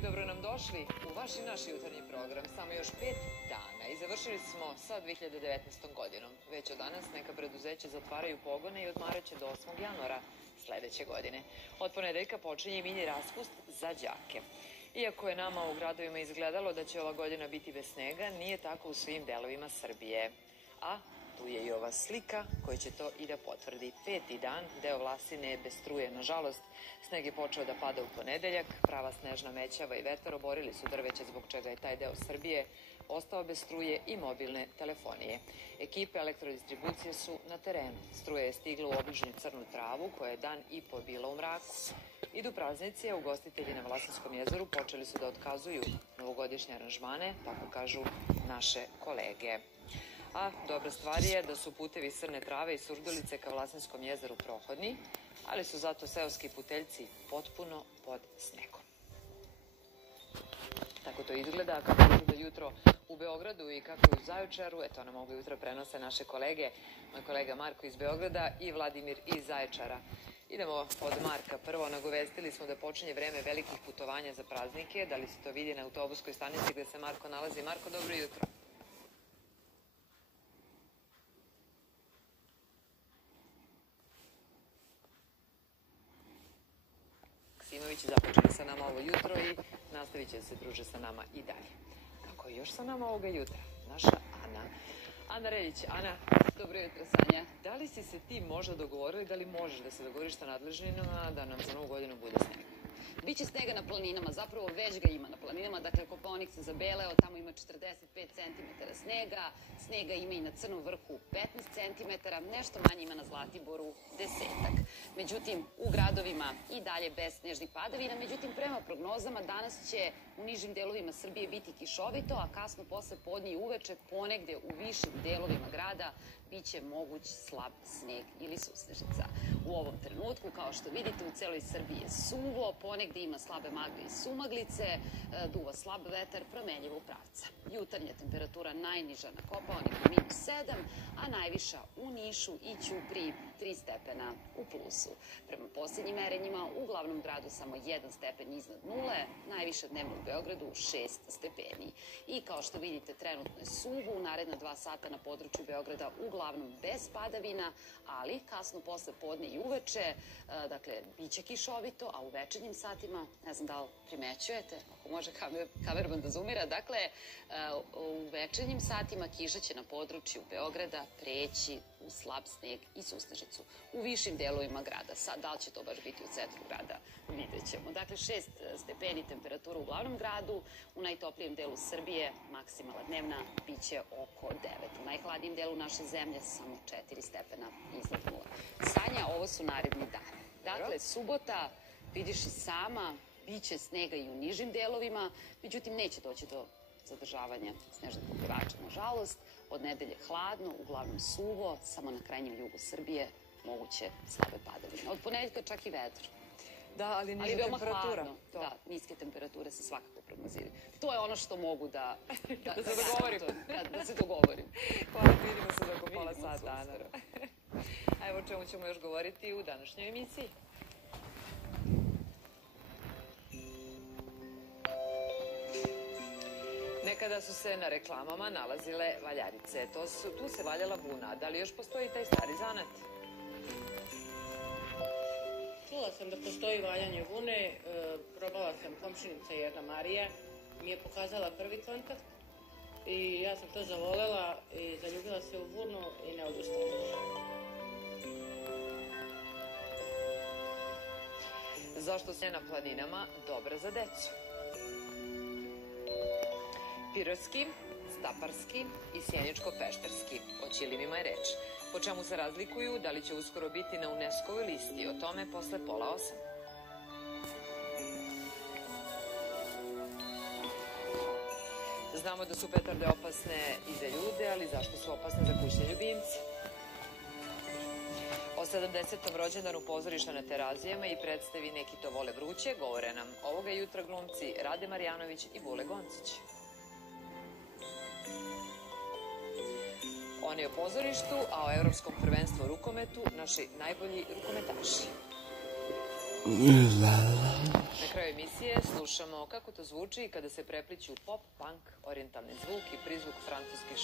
i dobro nam došli u vaš i naš jutarnji program. Samo još 5 dana i završili smo sa 2019. godinom. Već od danas neka preduzeća zatvaraju pogone i odmaraće do 8. januara sledeće godine. Od ponedeljka počinje i mini raspust za đake. Iako je nama u gradovima izgledalo da će ova godina biti bez snega, nije tako u svim delovima Srbije. A tu je i ova slika koja će to i da potvrdi. 5. dan, deo Vlasine je bez struje. Nažalost, sneg je počeo da pada u ponedeljak, prava snežna mećava i vetar oborili su drveće, zbog čega je taj deo Srbije ostao bez struje i mobilne telefonije. Ekipe elektrodistribucije su na terenu. Struja je stigla u obližnju Crnu Travu, koja je dan i po bila u mraku. Idu praznici, a ugostitelji na Vlasinskom jezeru počeli su da otkazuju novogodišnje aranžmane, tako kažu naše kolege. A dobra stvar je da su putevi Crne Trave i Surdulice ka Vlasinskom jezeru prohodni, ali su zato seoski puteljci potpuno pod snegom. Tako to izgleda, kako je do jutro u Beogradu i kako je u Zaječaru. Eto nam ovog jutra prenose naše kolege, moj kolega Marko iz Beograda i Vladimir iz Zaječara. Idemo od Marka. Prvo, nagovestili smo da počinje vreme velikih putovanja za praznike. Da li se to vidi na autobuskoj stanici gde se Marko nalazi? Marko, dobro jutro. Simović započeli sa nama ovo jutro i nastavit će da se druže sa nama i dalje. Kako je još sa nama ovoga jutra? Naša Ana. Ana Reljić. Ana, dobro jutro, Sanja. Da li si se ti možda dogovorili, da li možeš da se dogovoriš sa nadležninama da nam za novu godinu bude sneg? Biće snega na planinama, zapravo već ga ima na planinama, dakle Kopaonik se zabeleo, tamo ima 45 cm snega, snega ima i na Crnom vrhu 15 cm, nešto manje ima na Zlatiboru 10-ak. Međutim, u gradovima i dalje bez snežnih padavina, međutim, prema prognozama danas će u nižim delovima Srbije biti kišovito, a kasno posle podne i uveče ponegde u višim delovima grada biće moguć slab sneg ili susnežica. U ovom trenutku, kao što vidite, u celoj Srbiji je suvo, ponegde ima slabe magle i sumaglice, duva slab vetar, promenljivog pravca. Jutarnja temperatura najniža na Kopaoniku -7, a najviša u Nišu i Ćupriji 3 stepena u plusu. Prema posljednjim merenjima, u glavnom gradu samo 1 stepen iznad nule, najviše dnevno u Beogradu 6 stepeni. I kao što vidite, trenutno je suvo, u naredna 2 sata na području Beograda uglavnom bez padavina, ali kasno posle podne i uveče, dakle, biće kišovito, a u večernjim satima, ne znam da li primećujete, ako može kamerman da zoomira, dakle, u večernjim satima kiša će na području Beograda preći u slab sneg i susnežicu. U višim delovima grada. Sad, da li će to baš biti u centru grada, vidjet ćemo. Dakle, 6 stepeni temperatura u glavnom gradu, u najtoplijem delu Srbije maksimalna dnevna biće oko 9. U najhladnijem delu naše zemlje samo 4 stepena iznad nula. Sanja, ovo su naredni dani. Dakle, subota, vidiš i sama, biće snega i u nižim delovima, međutim, neće doći do zadržavanja snežnih pokrivača, nažalost. Od nedelje hladno, uglavnom suvo, samo na krajnjem jugu Srbije moguće slabe padavine. Od ponedeljka čak i vetar. Da, ali niža temperatura. Da, niske temperature se svakako prognoziraju. To je ono što mogu da se dogovorim. Da se dogovorim. Hvala, vidimo se za oko pola sata, Ana. A evo o čemu ćemo još govoriti u današnjoj emisiji. Nekada su se na reklamama nalazile valjarice. Tu se valjala vuna. Da li još postoji taj stari zanat? Čula sam da postoji valjanje vune, probala sam, komšinica jedna Marija mi je pokazala prvi kontakt i ja sam to zavolela i zaljubila se u vunu i ne odustala. Zašto se na planinama dobra za decu? Pirotski, Staparski i Sjeničko-Pešterski. O ćilimima je reč. Po čemu se razlikuju, da li će uskoro biti na UNESCO-voj listi, o tome posle 7:30. Znamo da su petarde opasne i za ljude, ali zašto su opasne za kućne ljubimce? O 70. rođendanu pozorišta na Terazijama i predstavi Neki to vole vruće govore nam ovoga jutra glumci Rade Marjanović i Bule Goncić. Oni o pozorištu, a o evropskom prvenstvu u rukometu naši najbolji rukometaši. Na kraju emisije slušamo kako to zvuči kada se prepliću pop, punk, orijentalni zvuk i prizvuk francuskih